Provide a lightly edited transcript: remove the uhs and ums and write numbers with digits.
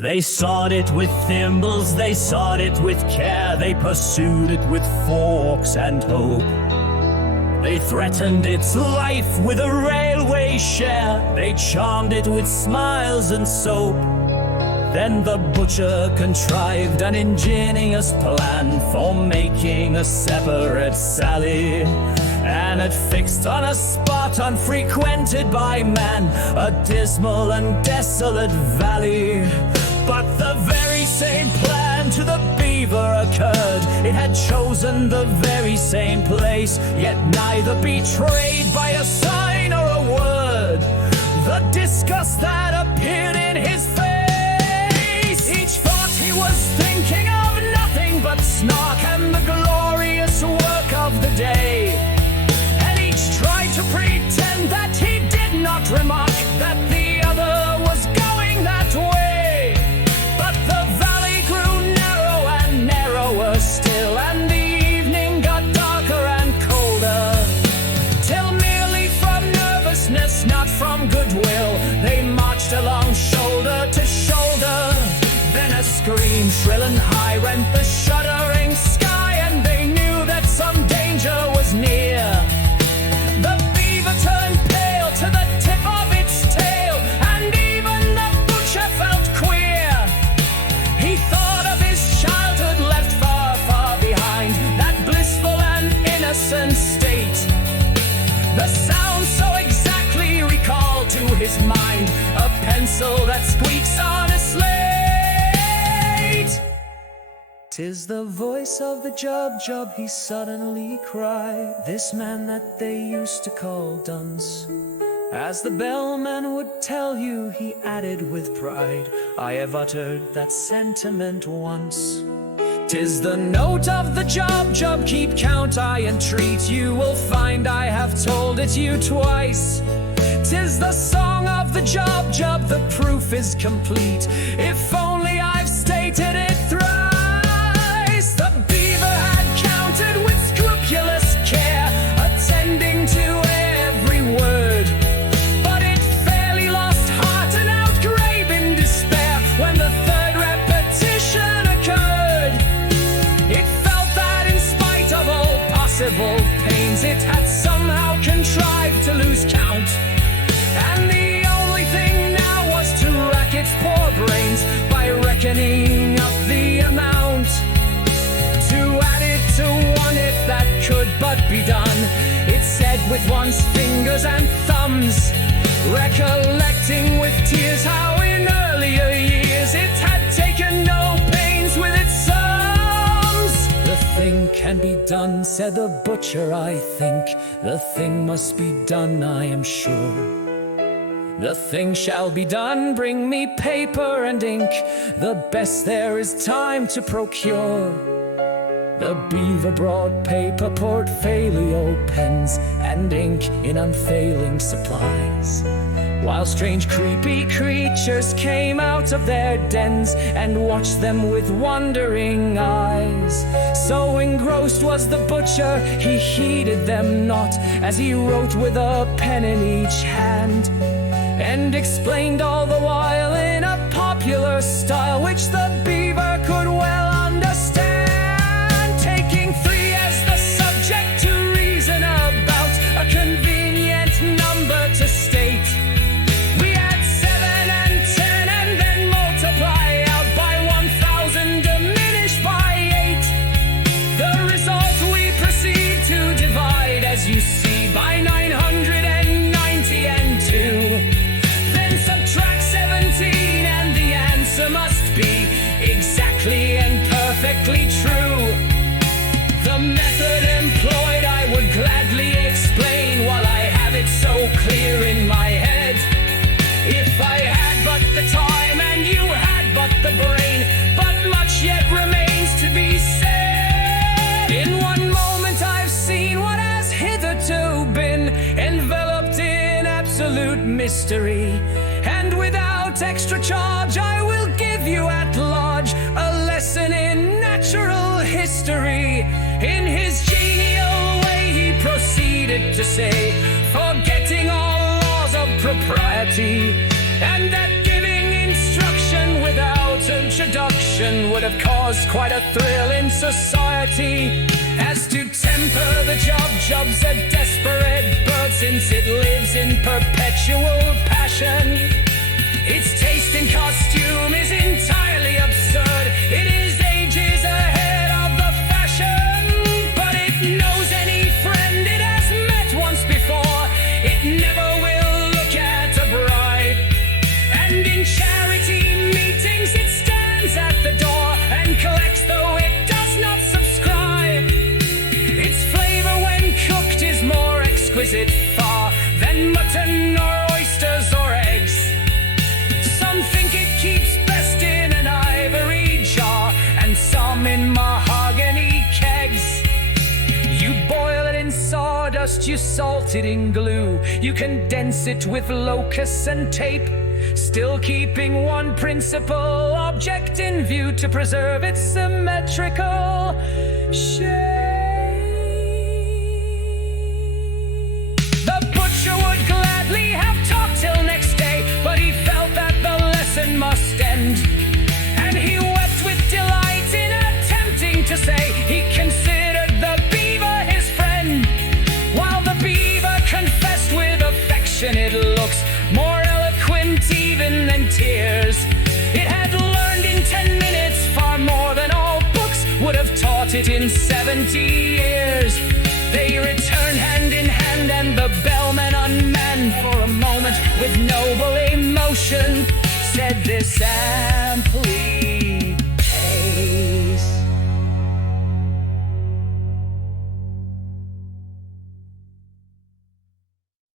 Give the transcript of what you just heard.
They sawed it with thimbles, they sawed it with care, they pursued it with forks and hope. They threatened its life with a railway share, they charmed it with smiles and soap. Then the butcher contrived an ingenious plan for making a separate sally, and it fixed on a spot unfrequented by man, a dismal and desolate valley. But the very same plan to the beaver occurred. It had chosen the very same place, yet neither betrayed by a sign or a word the disgust that appeared in his face. Each thought he was thinking of nothing but Snark and the glorious work of the day, and each tried to pretend that he did not remark that the other was going that way. But the valley grew narrow and narrower still, and the evening got darker and colder, till merely from nervousness, not from goodwill, they marched along shoulder to shoulder. Then a scream shrill and high rent the shuddering sky, and they knew that some danger was near. The beaver turned pale to the tip of its tail, and even the butcher felt queer. He thought of his childhood left far, far behind, that blissful and innocent state. The sound so exactly recalled to his mind a pencil that squeaks on a slate. 'Tis the voice of the Jub, he suddenly cried, this man that they used to call Dunce. As the bellman would tell you, he added with pride, I have uttered that sentiment once. 'Tis the note of the Jub, keep count I entreat, you will find I have told it you twice. 'Tis the song of the Jub, the proof is complete, if only I've stated it thrice. The beaver had counted with scrupulous care, attending to every word, but it fairly lost heart and outgrabe in despair when the third repetition occurred. It felt that in spite of all possible pains, it had somehow contrived to lose count, and the only thing now was to rack its poor brains by reckoning up the amount. To add it to one if that could but be done, it said with one's fingers and thumbs, recollecting with tears how in earlier years it had taken no pains with its sums. The thing can be done, said the butcher, I think. The thing must be done, I am sure. The thing shall be done, bring me paper and ink, the best there is time to procure. The beaver brought paper, portfolio, pens, and ink in unfailing supplies, while strange creepy creatures came out of their dens and watched them with wondering eyes. So engrossed was the butcher, he heeded them not, as he wrote with a pen in each hand, and explained all the while in a popular style which the beaver could well understand. Taking 3 as the subject to reason about, a convenient number to state, we add 7 and 10 and then multiply out by 1,000, diminish by 8. The result we proceed to divide, as you see, by 990 and 2. Subtract 17 and the answer must be exactly and perfectly true. The method employed I would gladly explain, while I have it so clear in my head. If I had but the time and you had but the brain, but much yet remains to be said. In one moment I've seen what has hitherto been enveloped in absolute mystery, and without extra charge I will give you at large a lesson in natural history. In his genial way he proceeded to say, forgetting all laws of propriety, and that giving instruction without fashion would have caused quite a thrill in society. As to temper the job's a desperate bird, since it lives in perpetual passion. Its taste in costume is entirely absurd. It is ages ahead of the fashion, but it knows any friend it has met once before. It never will look at a bride, and in charity meetings it stands at the door and collects, though it does not subscribe. Its flavor when cooked is more exquisite far than mutton or oysters or eggs. Some think it keeps best in an ivory jar, and some in mahogany kegs. You boil it in sawdust, you salt it in glue, you condense it with locusts and tape, still keeping one principal object in view to preserve its symmetrical shape. The butcher would gladly have talked till next day, but he felt that the lesson must end, and he wept with delight in attempting to say he considered the beaver his friend, while the beaver confessed with affectionate looks, more eloquent even than tears. It had learned in 10 minutes far more than all books would have taught it in 70 years. They returned hand in hand, and the bellman unmanned for a moment with noble emotion said this amply